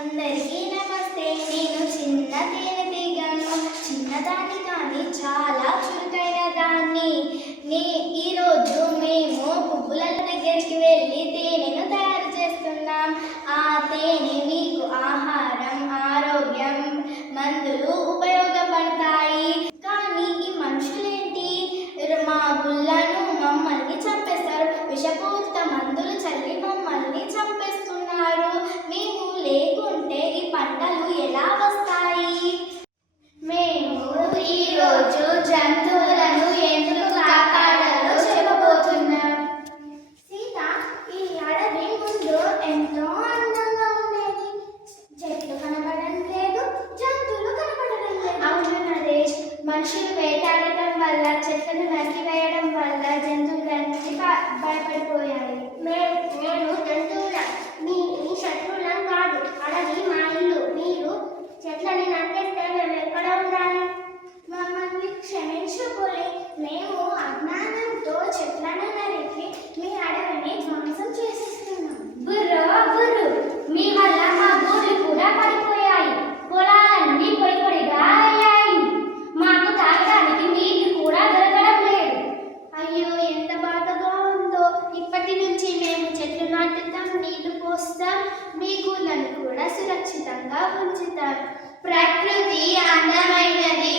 అందరికీ నమస్తే. నేను చిన్న తేనెటీగను, చిన్నదాన్ని కానీ చాలా చురుకైన దాన్ని. ఈరోజు మేము పువ్వుల దగ్గరికి వెళ్ళి తేనెను తయారు చేస్తున్నాం. ఆ తేనె మీకు ఆహారం, ఆరోగ్యం, మందులు ఉపయోగపడతాయి. కానీ ఈ మనుషులేంటి, మా గుళ్ళను మమ్మల్ని చంపేస్తారు. విషపూరిత మందులు చల్లి మమ్మల్ని చంపేస్తున్నారు. మేము లేకుంటే ఈ పంటలు ఎలా వస్తాయి? మేము ఈరోజు జంతువులను ఎందుకు కాపాడాలో చెప్పబోతున్నాం. సీత, ఈ అడవి ముందు ఎంతో అందంగా ఉండేది. చెట్లు కనబడడం లేదు, జంతువులు కనబడడం లేదు. అవును నరేష్, మనుషులు వేటాడటం వల్ల, చెట్లను నరికివేయడం వల్ల జంతువులన్నీ భయపడిపోయాయి. నేను జంతువుల మీ శత్రువులం కాదు. అడవి మా ఇల్లు. మీరు చెట్లని నరికేస్తే మేము ఎక్కడ ఉండాలి? మమ్మల్ని క్షమించుకోలే. మేము అజ్ఞానంతో చెట్లను నరికి మీ అడవిని ధ్వంసం చేసేస్తున్నాం. బుర్రు, మీ వల్ల మా ఊర్లు కూడా పడిపోయాయి. పొలాలన్నీ పొడి పొడిగా అయ్యాయి. మాకు తాగడానికి నీళ్లు కూడా దొరకడం లేదు. అయ్యో, ఎంత బాధగా ఉందో. ఇప్పటి నుంచి మేము చెట్లు నాటుతాం, నీళ్లు పోస్తాం, మీ ఊర్లను కూడా సురక్షితంగా ఉంచుతాం. ప్రకృతి అందమైనది.